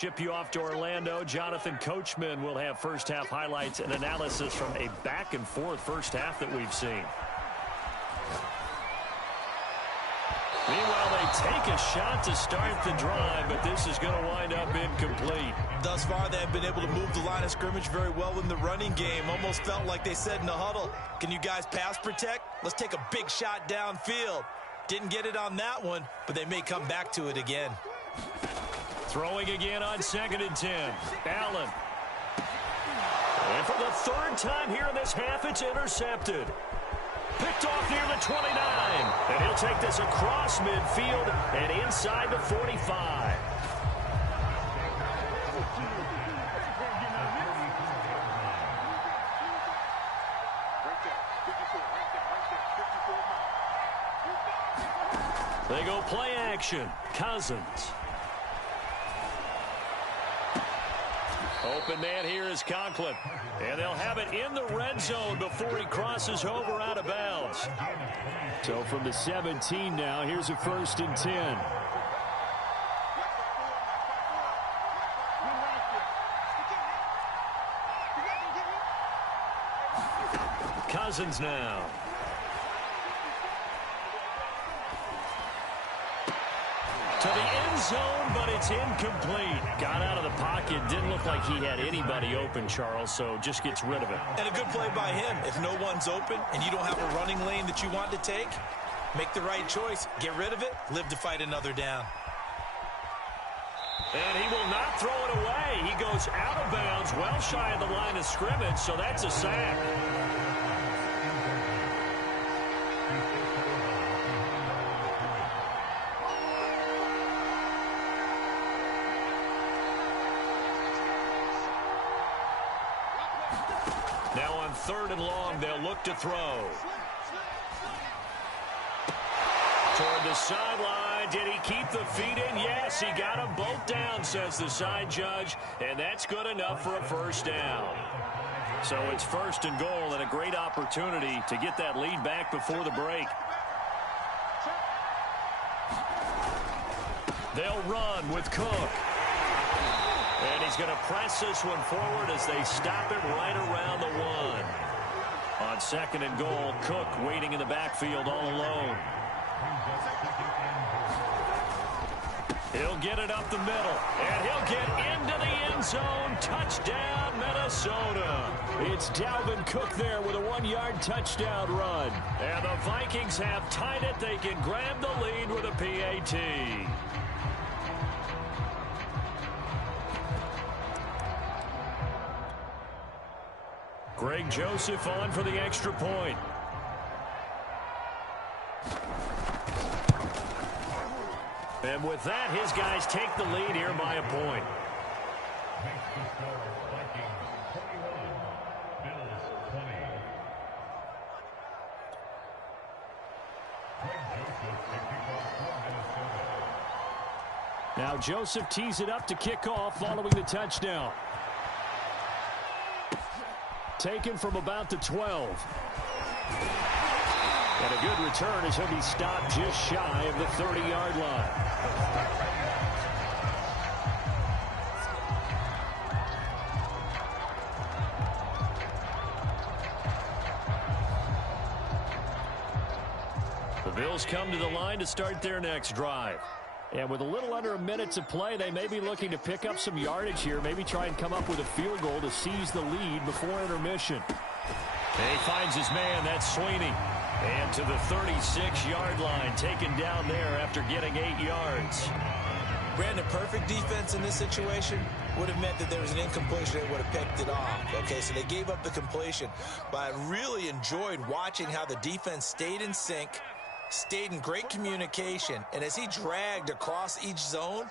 Ship you off to Orlando. Jonathan Coachman will have first-half highlights and analysis from a back-and-forth first half that we've seen. Meanwhile, they take a shot to start the drive, but this is going to wind up incomplete. Thus far, they have been able to move the line of scrimmage very well in the running game. Almost felt like they said in the huddle, can you guys pass protect? Let's take a big shot downfield. Didn't get it on that one, but they may come back to it again. Throwing again on 2nd and 10. Allen. And for the third time here in this half, it's intercepted. Picked off near the 29. And he'll take this across midfield and inside the 45. They go play action. Cousins. Open man here is Conklin. And they'll have it in the red zone before he crosses over out of bounds. So from the 17 now, here's a 1st and 10. Cousins now. To the end zone, but it's incomplete. Got out of the pocket. Didn't look like he had anybody open, Charles, so just gets rid of it. And a good play by him. If no one's open and you don't have a running lane that you want to take, make the right choice. Get rid of it. Live to fight another down. And he will not throw it away. He goes out of bounds, well shy of the line of scrimmage, so that's a sack. Now on 3rd and long, they'll look to throw. Toward the sideline. Did he keep the feet in? Yes, he got them both down, says the side judge, and that's good enough for a first down. So it's 1st and goal and a great opportunity to get that lead back before the break. They'll run with Cook. And he's going to press this one forward as they stop it right around the 1. On 2nd and goal, Cook waiting in the backfield all alone. He'll get it up the middle, and he'll get into the end zone. Touchdown, Minnesota. It's Dalvin Cook there with a 1-yard touchdown run. And the Vikings have tied it. They can grab the lead with a PAT. Greg Joseph on for the extra point. And with that, his guys take the lead here by a point. Now Joseph tees it up to kick off following the touchdown. Taken from about the 12. And a good return as he'll be stopped just shy of the 30-yard line. The Bills come to the line to start their next drive. And with a little under a minute to play, they may be looking to pick up some yardage here, maybe try and come up with a field goal to seize the lead before intermission. And he finds his man, that's Sweeney. And to the 36-yard line, taken down there after getting 8 yards. Brandon, perfect defense in this situation would have meant that there was an incompletion that would have picked it off. Okay, so they gave up the completion. But I really enjoyed watching how the defense stayed in sync, stayed in great communication, and as he dragged across each zone,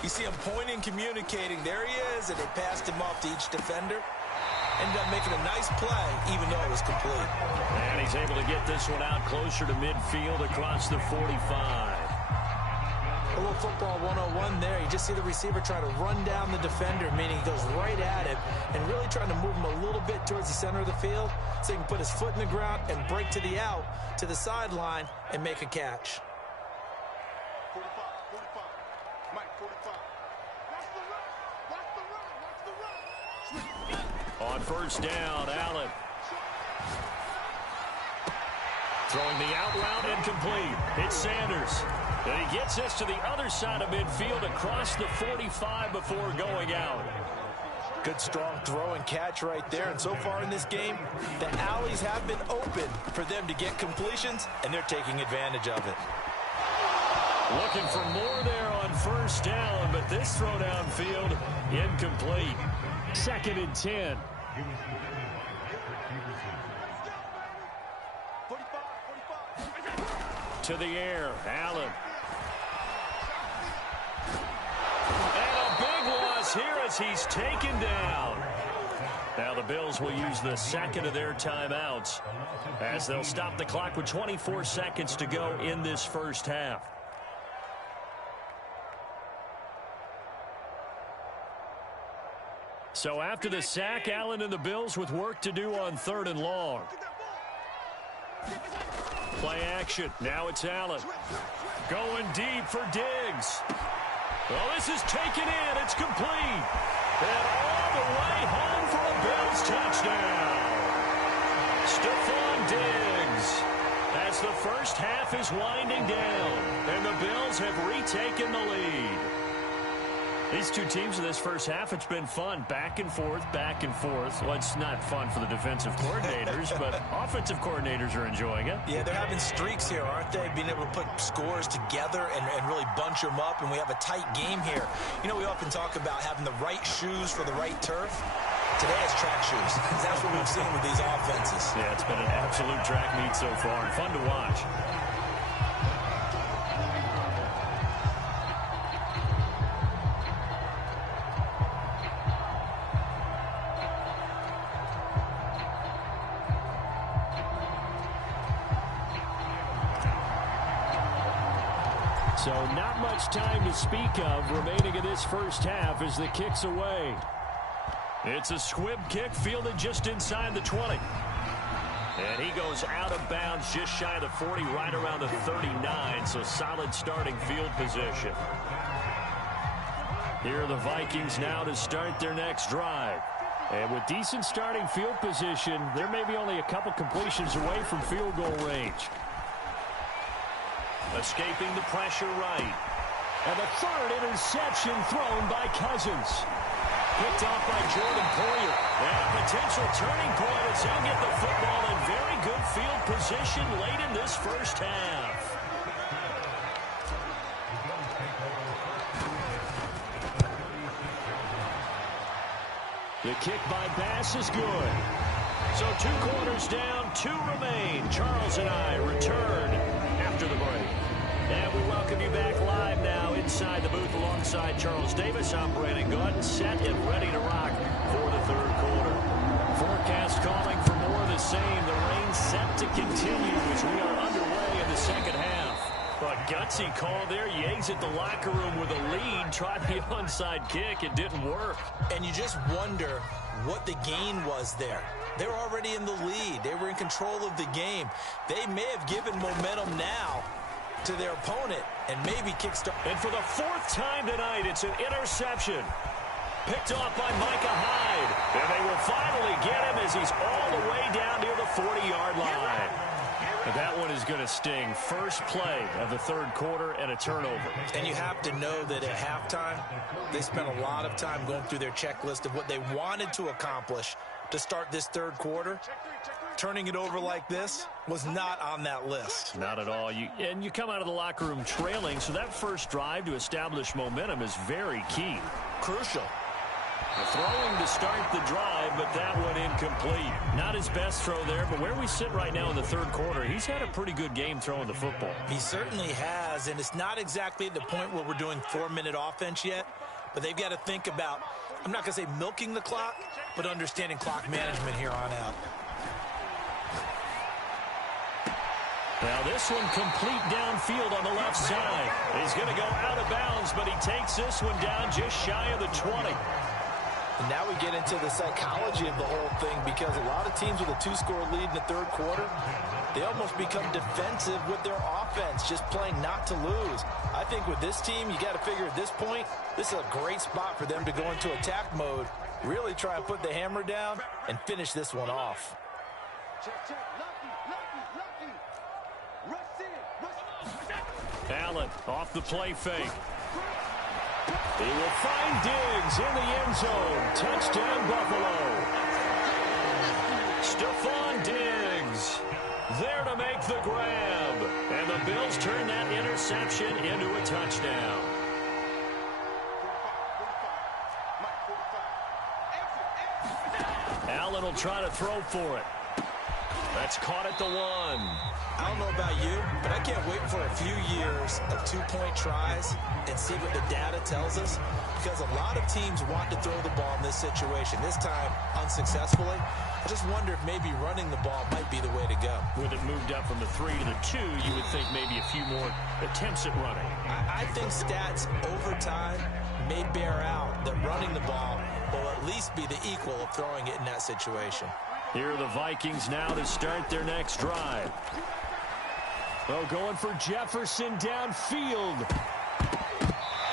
you see him pointing, communicating. There he is, and they passed him off to each defender. Ended up making a nice play, even though it was complete. And he's able to get this one out closer to midfield across the 45. A little football 101 there. You just see the receiver try to run down the defender, meaning he goes right at him and really trying to move him a little bit towards the center of the field so he can put his foot in the ground and break to the out, to the sideline, and make a catch. 45, Mike, 45. On first down, Allen. Throwing the out route incomplete. It's Sanders. And he gets this to the other side of midfield across the 45 before going out. Good strong throw and catch right there. And so far in this game, the alleys have been open for them to get completions, and they're taking advantage of it. Looking for more there on first down, but this throw downfield incomplete. 2nd and 10. To the air, Allen. And a big loss here as he's taken down. Now the Bills will use the second of their timeouts as they'll stop the clock with 24 seconds to go in this first half. So after the sack, Allen and the Bills with work to do on 3rd and long. Play action. Now it's Allen. Going deep for Diggs. Well, this is taken in. It's complete. And all the way home for a Bills touchdown. Stephon Diggs. As the first half is winding down, and the Bills have retaken the lead. These two teams in this first half, it's been fun. Back and forth, back and forth. Well, it's not fun for the defensive coordinators, but offensive coordinators are enjoying it. Yeah, they're having streaks here, aren't they? Being able to put scores together and really bunch them up, and we have a tight game here. You know, we often talk about having the right shoes for the right turf. Today it's track shoes. That's what we've seen with these offenses. Yeah, it's been an absolute track meet so far, and fun to watch. So not much time to speak of remaining in this first half as the kick's away. It's a squib kick fielded just inside the 20. And he goes out of bounds just shy of the 40, right around the 39. So solid starting field position. Here are the Vikings now to start their next drive. And with decent starting field position, there may be only a couple completions away from field goal range. Escaping the pressure right. And the 3rd interception thrown by Cousins. Picked off by Jordan Poyer. And a potential turning point as he'll get the football in very good field position late in this first half. The kick by Bass is good. So 2 quarters down, 2 remain. Charles and I return after the break. And we welcome you back live now inside the booth alongside Charles Davis. I'm Brandon Gordon, set and ready to rock for the 3rd quarter. Forecast calling for more of the same. The rain set to continue as we are underway in the second half. But gutsy call there. You exit the locker room with a lead. Tried the onside kick. It didn't work. And you just wonder what the gain was there. They were already in the lead. They were in control of the game. They may have given momentum now to their opponent and maybe kickstart. And for the 4th time tonight, it's an interception. Picked off by Micah Hyde. And they will finally get him as he's all the way down near the 40-yard line. And that one is going to sting. First play of the 3rd quarter and a turnover. And you have to know that at halftime, they spent a lot of time going through their checklist of what they wanted to accomplish to start this 3rd quarter. Turning it over like this was not on that list. Not at all. And you come out of the locker room trailing, so that first drive to establish momentum is very key. Crucial. Throwing to start the drive, but that one incomplete. Not his best throw there, but where we sit right now in the 3rd quarter, he's had a pretty good game throwing the football. He certainly has, and it's not exactly at the point where we're doing 4-minute offense yet, but they've got to think about, I'm not going to say milking the clock, but understanding clock management here on out. Now this one complete downfield on the left side. He's going to go out of bounds, but he takes this one down just shy of the 20. And now we get into the psychology of the whole thing, because a lot of teams with a 2-score lead in the 3rd quarter, they almost become defensive with their offense, just playing not to lose. I think with this team, you got to figure at this point, this is a great spot for them to go into attack mode Really try and put the hammer down and finish this one off. Allen off the play fake. He will find Diggs in the end zone. Touchdown, Buffalo. Stephon Diggs there to make the grab. And the Bills turn that interception into a touchdown. Allen will try to throw for it. That's caught at the 1. I don't know about you, but I can't wait for a few years of two-point tries and see what the data tells us, because a lot of teams want to throw the ball in this situation, this time unsuccessfully. I just wonder if maybe running the ball might be the way to go. With it moved up from the 3 to the 2, you would think maybe a few more attempts at running. I think stats over time may bear out that running the ball will at least be the equal of throwing it in that situation. Here are the Vikings now to start their next drive. Oh, going for Jefferson downfield.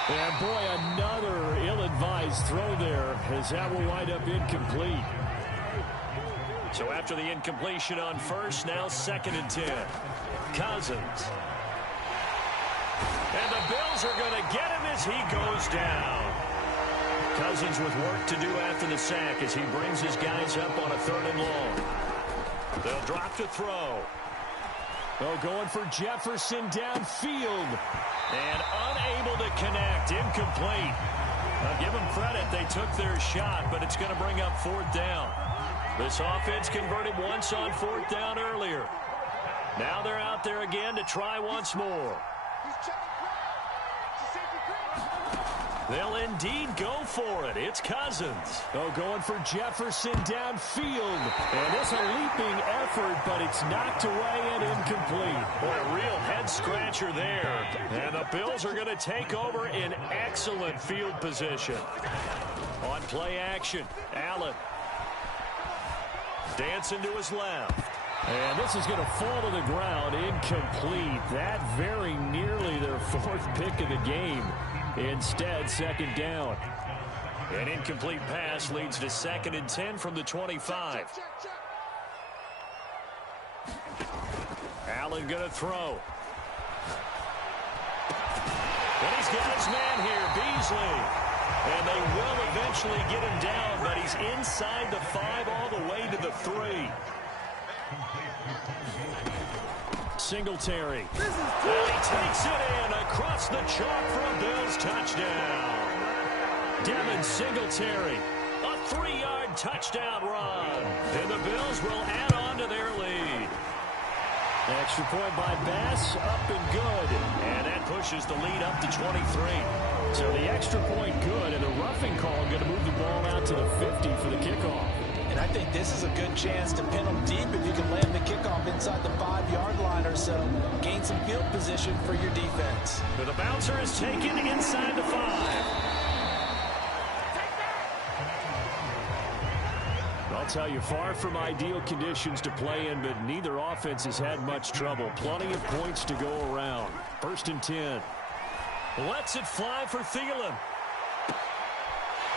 And boy, another ill-advised throw there, as that will wind up incomplete. So after the incompletion on first, now 2nd and 10. Cousins. And the Bills are going to get him as he goes down. Cousins with work to do after the sack as he brings his guys up on a 3rd and long. They'll drop to throw. Oh, going for Jefferson downfield. And unable to connect. Incomplete. Now give them credit. They took their shot, but it's going to bring up 4th down. This offense converted once on 4th down earlier. Now they're out there again to try once more. They'll indeed go for it. It's Cousins. Oh, going for Jefferson downfield. And it's a leaping effort, but it's knocked away and incomplete. Boy, a real head-scratcher there. And the Bills are going to take over in excellent field position. On play action, Allen. Dancing to his left. And this is going to fall to the ground. Incomplete. That very nearly their 4th pick of the game. Instead, 2nd down. An incomplete pass leads to 2nd and 10 from the 25. Allen going to throw. And he's got his man here, Beasley. And they will eventually get him down, but he's inside the 5 all the way to the 3. Singletary. And he takes it in across the chalk for a Bills touchdown. Devin Singletary, a 3-yard touchdown run. And the Bills will add on to their lead. Extra point by Bass, up and good. And that pushes the lead up to 23. So the extra point good, and the roughing call going to move the ball out to the 50 for the kickoff. And I think this is a good chance to pin them deep if you can land the kickoff inside the 5-yard line or so. Gain some field position for your defense. But the bouncer is taken inside the 5. I'll tell you, far from ideal conditions to play in, but neither offense has had much trouble. Plenty of points to go around. 1st and 10. Lets it fly for Thielen.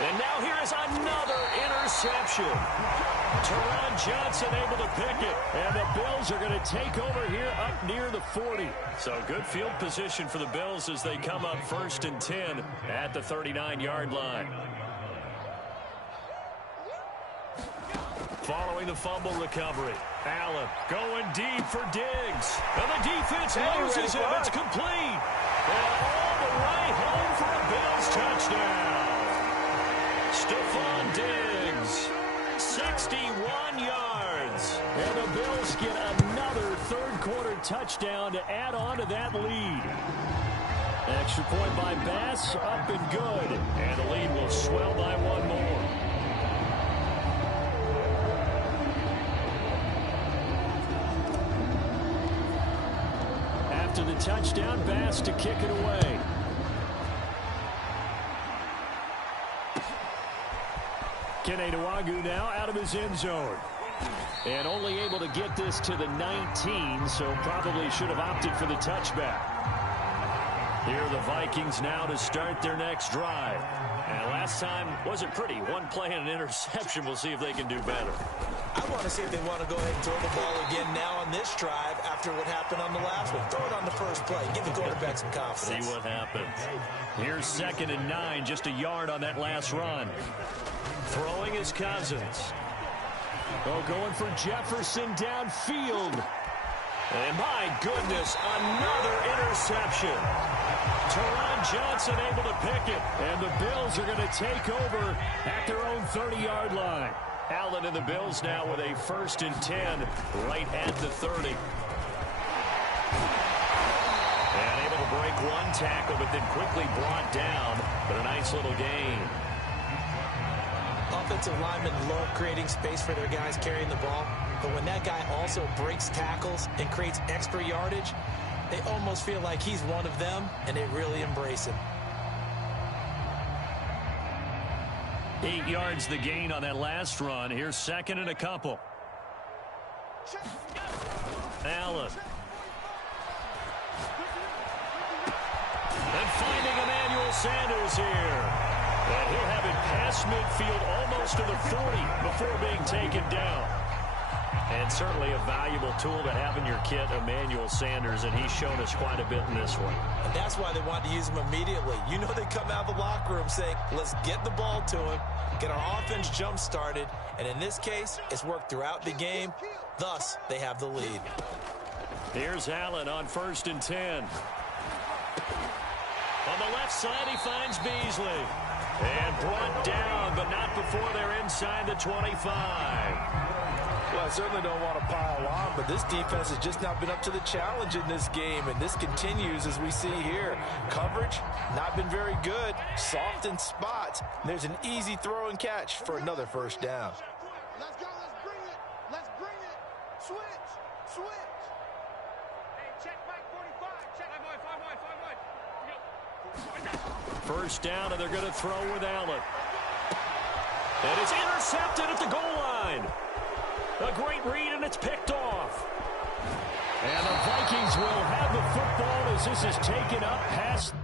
And now here is another interception. Teron Johnson able to pick it. And the Bills are going to take over here up near the 40. So good field position for the Bills as they come up 1st and 10 at the 39-yard line. Following the fumble recovery, Allen going deep for Diggs. And the defense loses it. It's complete. And all the way home for a Bills touchdown. Stephon Diggs, 61 yards. And the Bills get another 3rd-quarter touchdown to add on to that lead. Extra point by Bass, up and good. And the lead will swell by 1 more. After the touchdown, Bass to kick it away. Kene Nwangwu now out of his end zone. And only able to get this to the 19, so probably should have opted for the touchback. Here are the Vikings now to start their next drive. And last time wasn't pretty. One play and an interception. We'll see if they can do better. I want to see if they want to go ahead and throw the ball again now on this drive after what happened on the last one. Throw it on the first play. Give the quarterback some confidence. See what happens. Here's 2nd and 9, just a yard on that last run. Throwing his Cousins. Oh, going for Jefferson downfield. And my goodness, another interception. Teron Johnson able to pick it. And the Bills are going to take over at their own 30-yard line. Allen and the Bills now with a 1st and 10 right at the 30. And able to break one tackle, but then quickly brought down. But a nice little gain. Offensive linemen love creating space for their guys carrying the ball. But when that guy also breaks tackles and creates extra yardage, they almost feel like he's one of them, and they really embrace him. 8 yards the gain on that last run. Here's 2nd and a couple. Allen. And finding Emmanuel Sanders here. And he'll have it past midfield almost to the 40 before being taken down. And certainly a valuable tool to have in your kit, Emmanuel Sanders, and he's shown us quite a bit in this one. And that's why they wanted to use him immediately. You know they come out of the locker room saying, let's get the ball to him, get our offense jump-started, and in this case, it's worked throughout the game. Thus, they have the lead. Here's Allen on 1st and 10. On the left side, he finds Beasley. And brought down, but not before they're inside the 25. Well, I certainly don't want to pile on, but this defense has just not been up to the challenge in this game, and this continues as we see here. Coverage, not been very good, soft in spots. There's an easy throw and catch for another 1st down. Let's go, let's bring it, switch. Hey, check Mike 45, check 5 wide. 1st down, and they're going to throw with Allen. And it's intercepted at the goal line. A great read, and it's picked off. And the Vikings will have the football as this is taken up past